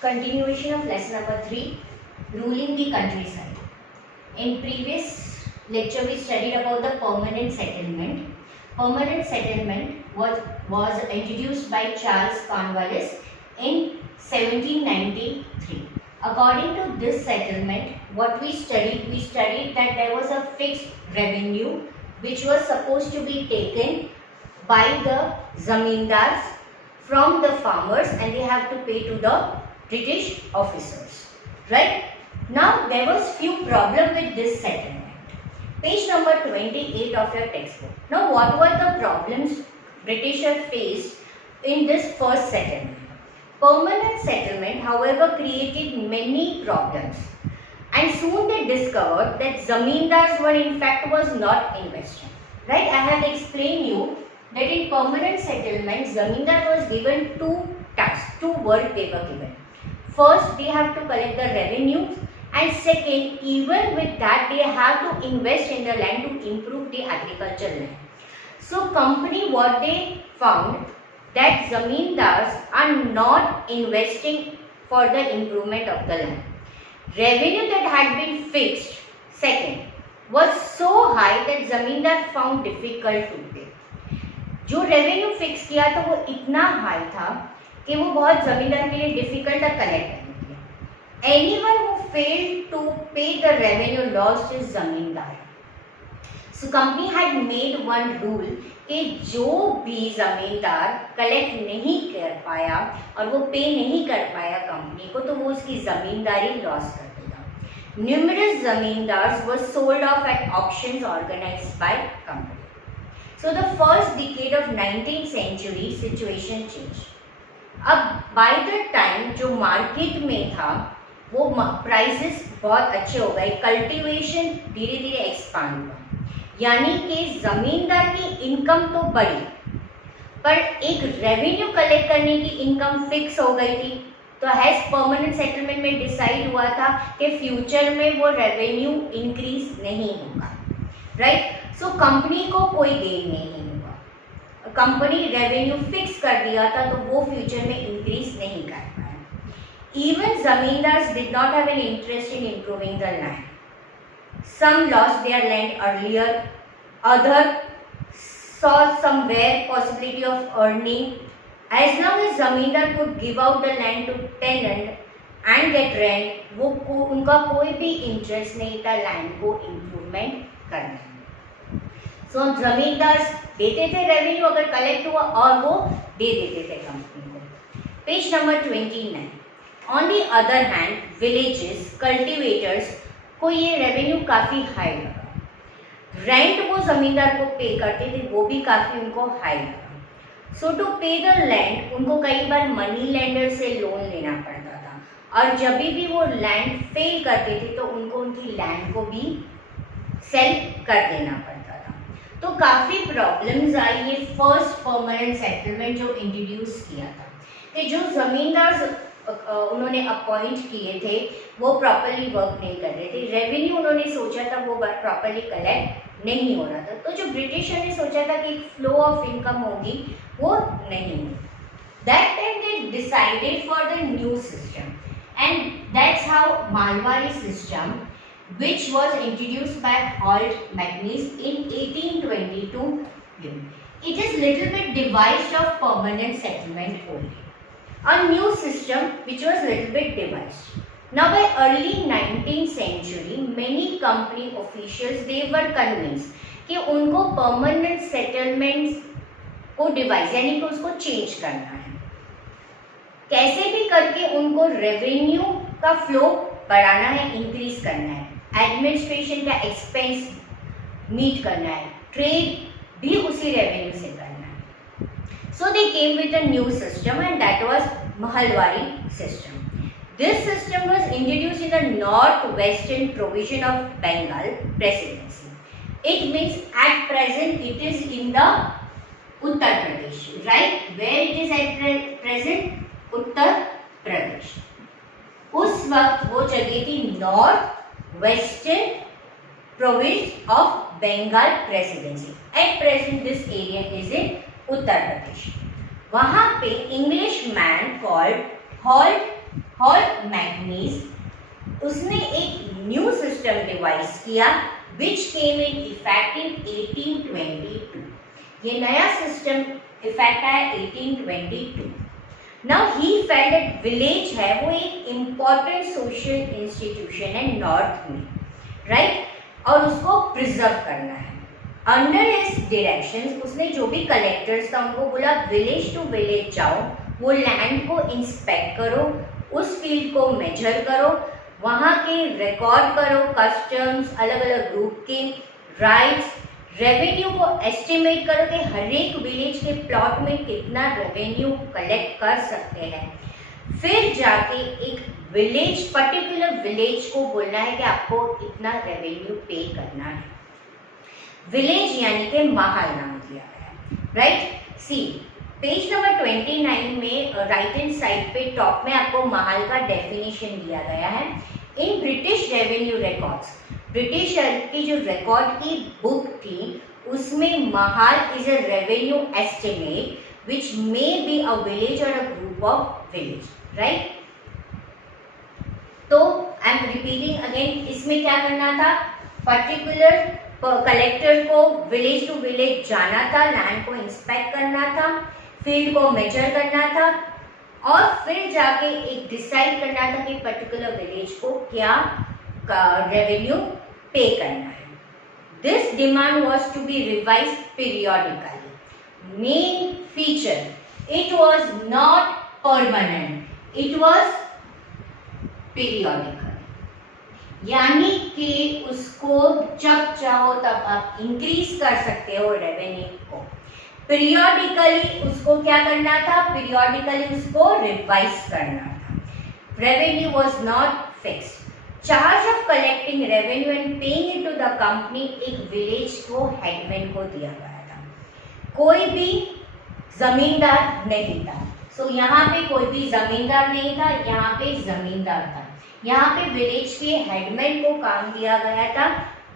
Continuation of lesson number 3, ruling the countryside. In previous lecture we studied about the permanent settlement. Permanent settlement was introduced by Charles Cornwallis in 1793. According to this settlement, what we studied that there was a fixed revenue which was supposed to be taken by the zamindars from the farmers, and they have to pay to the British officers, right? Now there was few problem with this settlement. Page number 28 of your textbook. Now what were the problems British have faced in this first settlement? Permanent settlement, however, created many problems, and soon they discovered that zamindars were in fact was not investing, right? I have explained you that in permanent settlement, zamindar was given two tasks, two work they were given. First, they have to collect the revenues, and second, even with that, they have to invest in the land to improve the agricultural land. So, company what they found that zamindars are not investing for the improvement of the land. Revenue that had been fixed, second, was so high that zamindar found difficult to pay. जो revenue fix किया था वो इतना high था कि वो बहुत जमींदार के लिए डिफिकल्ट था कलेक्ट करने के लिए. एनीवन हु फेल्ड टू पे द रेवेन्यू लॉस्ट इज जमींदार. So company had made one rule कि जो भी जमींदार कलेक्ट नहीं कर पाया और वो पे नहीं कर पाया कंपनी को, तो वो उसकी जमींदारी लॉस कर देगा. Numerous zamindars were sold off at auctions organised by company. So the first decade of 19th century situation changed. अब by the time जो मार्केट में था वो प्राइसेस बहुत अच्छे हो गए, कल्टीवेशन धीरे धीरे एक्सपांड हुआ, यानी कि जमींदार की इनकम तो बढ़ी पर एक रेवेन्यू कलेक्ट करने की इनकम फिक्स हो गई थी. तो हैज परमानेंट सेटलमेंट में डिसाइड हुआ था कि फ्यूचर में वो रेवेन्यू इंक्रीज नहीं होगा, राइट? सो कंपनी को कोई गेन नहीं हुआ. कंपनी रेवेन्यू फिक्स कर दिया था तो वो फ्यूचर में इंक्रीज नहीं कर पाया. Even zamindars did not have an interest in improving the land. Some lost their land earlier, other saw somewhere possibility of earning. As long as zamindar could give out the land to tenant and get rent, वो उनका कोई भी interest नहीं था land को improvement करने में. सो जमींदार देते थे रेवेन्यू अगर कलेक्ट हुआ और वो दे देते थे कंपनी को. Page number 29. On the other hand villages cultivators को ये रेवेन्यू काफ़ी हाई लगा. रेंट वो जमींदार को पे करते थे वो भी काफ़ी उनको हाई लगा. सो टू पे द लैंड उनको कई बार मनी लेंडर से लोन लेना पड़ता था, और जब भी वो लैंड फेल करते थे तो उनको उनकी लैंड को भी सेल कर देना पड़ता था. तो काफ़ी प्रॉब्लम्स आई ये फर्स्ट परमानेंट सेटलमेंट जो इंट्रोड्यूस किया था, कि जो ज़मींदार उन्होंने अपॉइंट किए थे वो प्रॉपरली वर्क नहीं कर रहे थे. रेवेन्यू उन्होंने सोचा था वो प्रॉपरली कलेक्ट नहीं हो रहा था. तो जो ब्रिटिशर ने सोचा था कि फ्लो ऑफ इनकम होगी वो नहीं हुई. That time they decided for the new system, and that's how Mahalwari system, which was introduced by Holt Magnus in 1822. It is little bit devised of permanent settlement only. A new system which was little bit devised. Now by early 19th century, many company officials they were convinced कि उनको permanent settlements को device यानी कि उसको change करना है. कैसे भी करके उनको रेवेन्यू का फ्लो बढ़ाना है, इंक्रीज करना है, एडमिनिस्ट्रेशन का एक्सपेंस मीट करना है, ट्रेड भी उसी रेवेन्यू से करना है. So they came with a new system and that was Mahalwari system. This system was introduced in the north western provision of Bengal presidency. It means at present it is in the Uttar Pradesh, right? Where it is at present? Uttar Pradesh. उस वक्त वो जगह थी north Western province of Bengal presidency. At present this area is in Uttar Pradesh. वहाँ पे English man called Holt hall manganese, उसने एक new system device किया विच केम इन इफेक्ट इन 1822। ये नया सिस्टम इफेक्ट आया 1822। Now he felt that village है वो एक इम्पॉर्टेंट सोशल इंस्टीट्यूशन है नॉर्थ में, राइट, और उसको प्रिजर्व करना है। अंडर हिज डायरेक्शंस उसने जो भी कलेक्टर्स था उनको बोला विलेज टू विलेज जाओ, वो लैंड को इंस्पेक्ट करो, उस फील्ड को मेजर करो, वहाँ के रिकॉर्ड करो कस्टम्स, अलग अलग ग्रुप के राइट्स, रेवेन्यू को एस्टिमेट करो कि हर एक विलेज के प्लॉट में कितना रेवेन्यू कलेक्ट कर सकते हैं। फिर जाके एक विलेज, पर्टिकुलर विलेज को बोलना है कि आपको इतना रेवेन्यू पे करना है। विलेज यानी कि महल नाम दिया गया, राइट। सी पेज नंबर 29 में राइट हैंड साइड पे टॉप में आपको महल का डेफिनेशन दिया गया है। In British revenue records, Britisher की जो रिकॉर्ड की बुक थी उसमें mahal is a revenue estimate which may be a village और a group of village, right. तो आई एम रिपीटिंग अगेन, इसमें क्या करना था, पर्टिकुलर कलेक्टर को विलेज टू विलेज जाना था, लैंड को इंस्पेक्ट करना था, फील्ड को मेजर करना था और फिर जाके एक डिसाइड करना था कि पर्टिकुलर विलेज को क्या रेवेन्यू पे करना है। This demand was to be revised periodically. Main feature, it was not permanent, it was periodical, यानी कि उसको जब चाहो तब आप इंक्रीज कर सकते हो रेवेन्यू को। पीरियडिकली उसको क्या करना था, पीरियडिकली उसको रिवाइज करना था। Revenue was not fixed. Charge of collecting revenue and paying it to the company एक विलेज को हेडमैन को दिया गया था, कोई भी जमींदार नहीं था। सो यहाँ पे कोई भी जमींदार नहीं था, यहाँ पे जमींदार था। यहाँ पे विलेज के हेडमैन को काम दिया गया था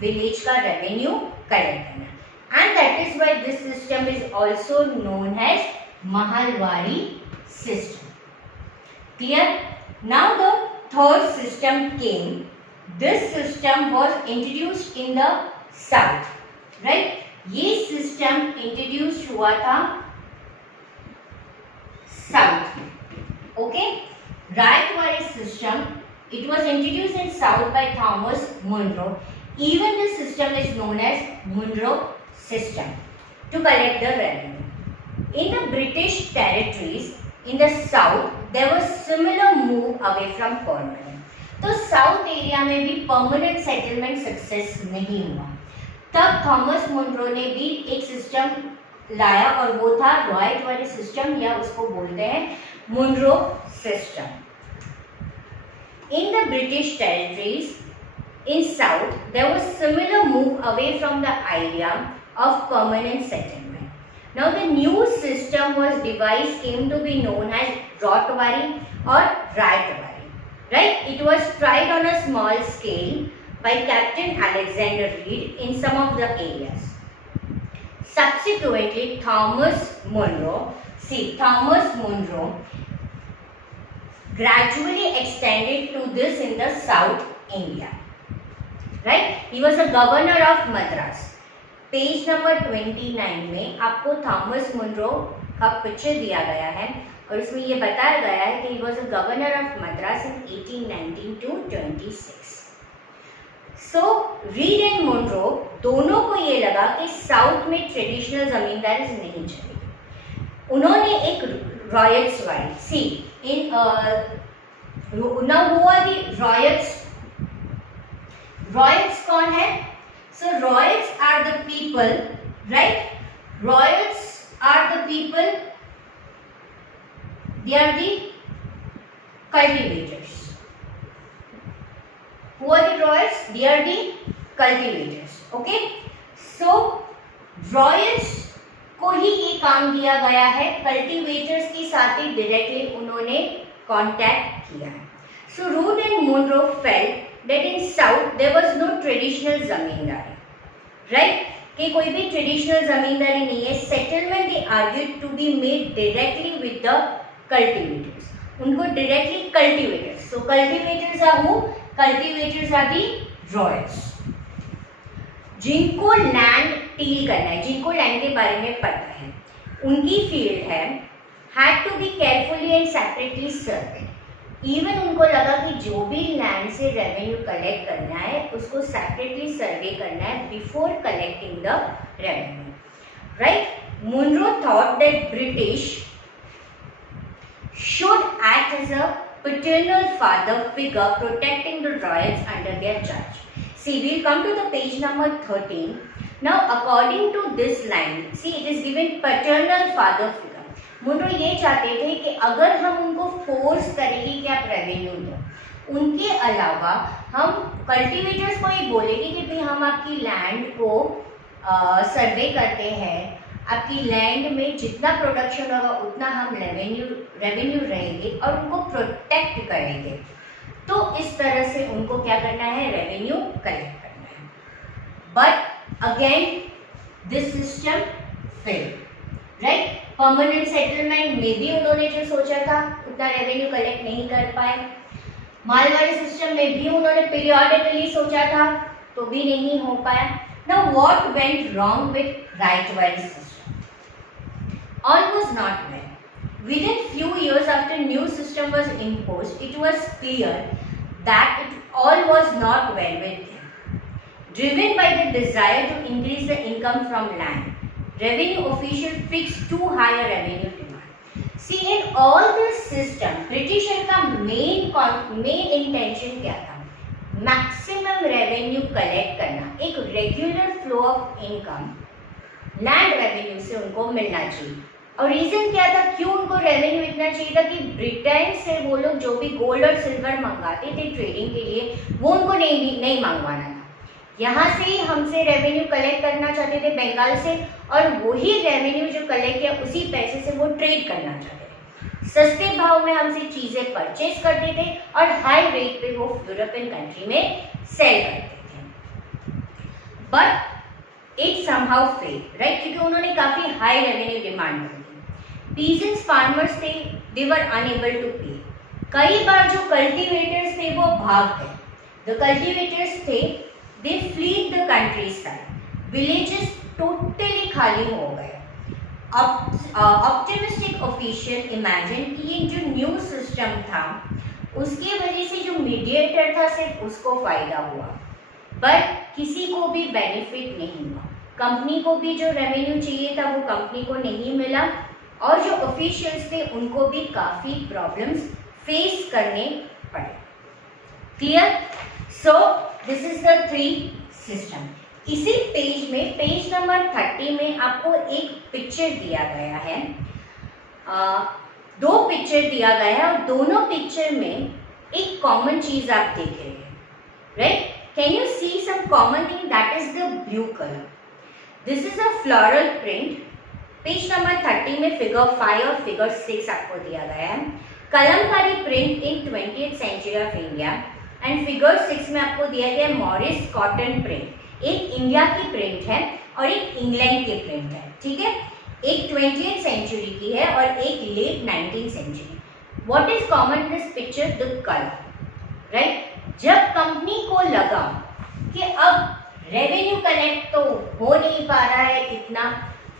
विलेज का रेवेन्यू कलेक्ट करना, and that is why this system is also known as Mahalwari system. Clear? Now the third system came. This system was introduced in the south, right? ये system introduced हुआ था south में, okay? Raytwari system, it was introduced in south by Thomas Munro. Even this system is known as Munro system to collect the revenue. In the British territories in the south there was similar move away from permanent. तो south area में भी permanent settlement success नहीं हुआ, तब Thomas Munro ने भी एक system लाया और वो था रायटवारी सिस्टम, या उसको बोलते हैं Munro system. In the British territories in south there was similar move away from the idea of permanent settlement. Now the new system was devised, came to be known as Rotwari or Raytwari, right? It was tried on a small scale by Captain Alexander Reed in some of the areas. Subsequently Thomas Munro gradually extended to this in the South India, right? He was a governor of Madras. Page number 29 में आपको Thomas Munro का picture दिया गया है और इसमें ये बताया गया है कि he was a governor of Madras in 1819 to 26. So Read and Munro दोनों को ये लगा कि साउथ में ट्रेडिशनल जमींदारी नहीं चलेगी। उन्होंने एक रॉयट्स वाली सी इन ना हुआ दी रॉयट्स कौन है? So royals are the people, right? Royals are the people, they are the cultivators. Who are the royals? They are the cultivators, okay? So royals को ही ये काम दिया गया है, कल्टीवेटर्स के साथ ही डायरेक्टली उन्होंने कांटेक्ट किया है। So Root and Munro felt that in south there was no traditional zamindari, right? कि कोई भी ट्रेडिशनल जमींदारी नहीं है। Settlement they argued to be made directly with the cultivators. उनको directly cultivators. So cultivators are who? Cultivators are the ड्रॉयर्स जिनको land till करना है, जिनको लैंड के बारे में पता है. उनकी फील्ड है had to be carefully and separately surveyed. Even उनको लगा कि जो भी लैंड से रेवेन्यू कलेक्ट करना है उसको सेपरेटली सर्वे करना है before collecting the revenue. Right? Munro thought that British should act as a paternal father figure protecting the royals under their charge. See, we'll come to the page number 13. Now, according to this line, see, it is given paternal father figure. Munro ये चाहते थे कि अगर हम उनको force करेंगे कि आप रेवेन्यू दो, उनके अलावा हम कल्टीवेटर्स को ये बोलेंगे कि भाई हम आपकी लैंड को सर्वे करते हैं, आपकी लैंड में जितना प्रोडक्शन होगा उतना हम रेवेन्यू रहेंगे और उनको प्रोटेक्ट करेंगे. तो इस तरह से उनको क्या करना है? रेवेन्यू कलेक्ट करना है. But again this system fail. Right? Permanent settlement में भी उन्होंने जो सोचा था उतना रेवेन्यू कलेक्ट नहीं कर पाए. मालवाड़ी सिस्टम में भी उन्होंने पीरियडिकली सोचा था तो भी नहीं हो पाया. Now what went wrong with Ryotwari system? All was not well. Within few years after new system was imposed, it was clear that all was not well with them. Driven by the desire to increase the income from land, revenue officials fixed too high a revenue demand. See, in all this system, Britisher का main intention क्या था? Maximum revenue collect करना, एक regular flow of income land revenue से उनको मिलना चाहिए. और रीजन क्या था? क्यों उनको रेवेन्यू इतना चाहिए था? कि ब्रिटेन से वो लोग जो भी गोल्ड और सिल्वर मंगाते थे ट्रेडिंग के लिए, वो उनको नहीं मंगवाना था. यहाँ से ही हमसे रेवेन्यू कलेक्ट करना चाहते थे बंगाल से, और वही रेवेन्यू जो कलेक्ट किया उसी पैसे से वो ट्रेड करना चाहते थे. सस्ते भाव में हमसे चीजें परचेज करते थे और हाई रेट पे वो यूरोपियन कंट्री में सेल करते थे. But it somehow fail. Right? क्योंकि उन्होंने काफी हाई रेवेन्यू डिमांड की. पीजेंट्स फार्मर्स थे, दे वर अनएबल टू पे. कई बार जो कल्टीवेटर्स थे वो भाग गए. द कल्टीवेटर्स थे, they fled the countryside. Villages totally खाली हो गए. ऑप्टिमिस्टिक ऑफिशियल इमेजिन कि ये जो न्यू सिस्टम था उसकी वजह से जो मीडिएटर था सिर्फ उसको फायदा हुआ, बट किसी को भी बेनिफिट नहीं हुआ. कंपनी को भी जो रेवेन्यू चाहिए था वो कंपनी को नहीं मिला, और जो ऑफिशियल्स थे उनको भी काफी प्रॉब्लम्स फेस करने पड़े. Clear? So this is the 3 system. इसी पेज में, पेज नंबर 30 में आपको एक पिक्चर दिया गया है. 2 पिक्चर दिया गया है और दोनों पिक्चर में एक कॉमन चीज आप देख रहे हैं. Right? Can you see some common thing? That is the blue color. This is a floral print. Page number 30 में फिगर 5 और फिगर 6 आपको दिया गया है. Kalamkari print in 20th century of India. And figure 6 में आपको दिया गया मॉरिस कॉटन प्रिंट. एक इंडिया की प्रिंट है और एक इंग्लैंड की प्रिंट है. ठीक है? एक 20th सेंचुरी की है और एक late 19th century. What is common in this picture? The colour. Right? जब कंपनी को लगा कि अब रेवेन्यू कलेक्ट तो हो नहीं पा रहा है इतना,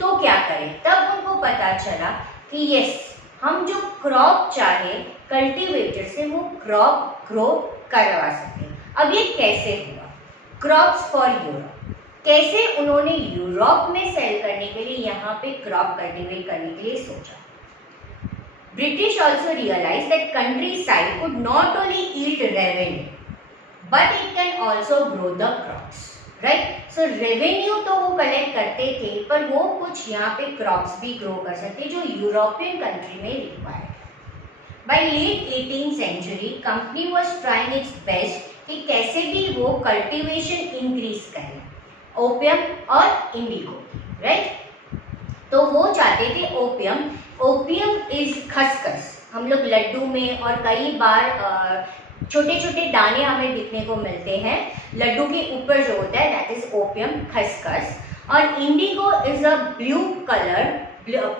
तो क्या करें? तब उनको पता चला कि यस, हम जो क्रॉप चाहे कल्टीवेटर से वो क्रॉप ग्रो करवा सकते. अब ये कैसे हुआ? Crops for Europe. कैसे उन्होंने यूरोप में सेल करने के लिए यहाँ पे क्रॉप कल्टीवेट करने के लिए सोचा. British also realized that countryside could not only yield revenue, but it can also grow the crops. Right? So revenue तो वो कलेक्ट करते थे, पर वो कुछ यहाँ पे क्रॉप्स भी ग्रो कर सकते जो यूरोपियन कंट्री में required. By late 18th century, company was trying its best कि कैसे भी वो कल्टीवेशन इंक्रीज करें, ओपियम और इंडिगो. राइट? तो वो चाहते थे ओपियम. ओपियम इज खसखस. हम लोग लड्डू में और कई बार छोटे छोटे दाने हमें दिखने को मिलते हैं लड्डू के ऊपर जो होता है, दैट इज ओपियम, खसखस. और indigo is a blue colour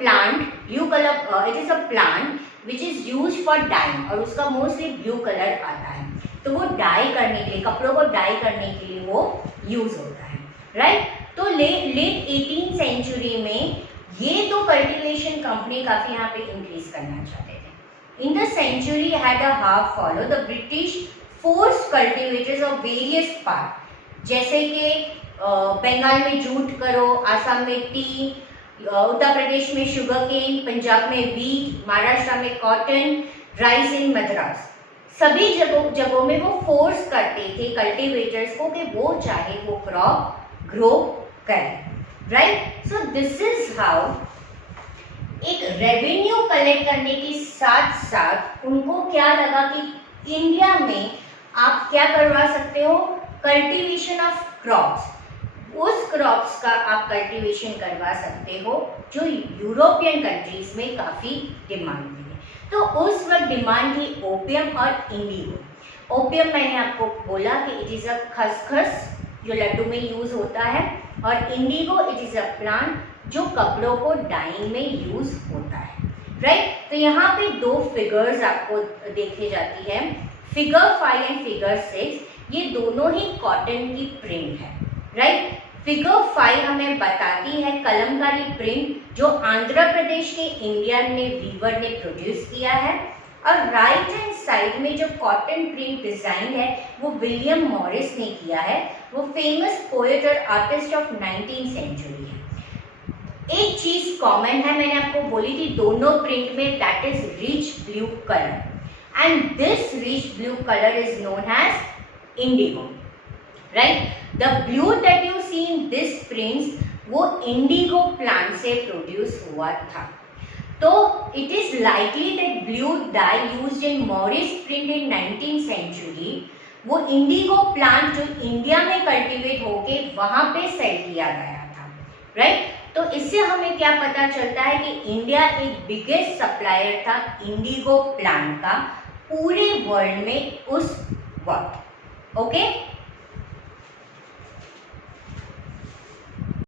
plant. Blue color, it is a plant which is use for dyeing, और उसका मोस्टली ब्लू कलर आता है, तो वो डाई करने के लिए, कपड़ों को डाई करने के लिए वो यूज होता है, राइट। तो लेट 18th सेंचुरी में ये तो कल्टीवेशन कंपनी काफी यहाँ पे इंक्रीज करना चाहते थे। In the century had a half follow the British force cultivators of various part, जैसे कि बंगाल में जूट करो, आसाम में टी, उत्तर प्रदेश में शुगर केन, पंजाब में वीट, महाराष्ट्र में कॉटन, राइस इन मद्रास, सभी जगहों में वो फोर्स करते थे कल्टीवेटर्स को कि वो चाहे वो क्रॉप ग्रो करें, right. So this is how एक रेवेन्यू कलेक्ट करने के साथ साथ उनको क्या लगा कि इंडिया में आप क्या करवा सकते हो, कल्टीवेशन ऑफ क्रॉप्स, उस क्रॉप्स का आप कल्टीवेशन करवा सकते हो जो यूरोपियन कंट्रीज में काफी डिमांड थी। तो उस वक्त डिमांड थी ओपियम और इंडिगो। ओपियम मैंने आपको बोला कि इट इज अ खसखस जो लड्डू में यूज होता है, और Indigo it is a plant जो कपड़ों को डाइंग में यूज होता है, राइट। तो यहाँ पे दो फिगर्स आपको देखे जाती है, फिगर 5 एंड फिगर 6, ये दोनों ही कॉटन की प्रिंट है, राइट। फिगर 5 हमें बताती है कलमकारी प्रिंट जो आंध्र प्रदेश के इंडियन ने वीवर ने प्रोड्यूस किया है, और राइट हैंड साइड में जो कॉटन प्रिंट डिजाइन है वो विलियम मॉरिस ने किया है, वो फेमस पोएट और आर्टिस्ट ऑफ 19th सेंचुरी है। एक चीज कॉमन है, मैंने आपको बोली थी दोनों प्रिंट में, that is rich blue colour, and this rich blue colour is known as indigo, right. The blue that you see in this prints वो इंडिगो प्लांट से प्रोड्यूस हुआ था। तो it is likely that blue dye used in Morris print in 19th century वो indigo plant जो India में cultivate होके वहां पे सेल किया गया था, राइट। तो इससे हमें क्या पता चलता है कि इंडिया एक बिगेस्ट सप्लायर था इंडिगो प्लांट का पूरे वर्ल्ड में उस वक्त, ओके।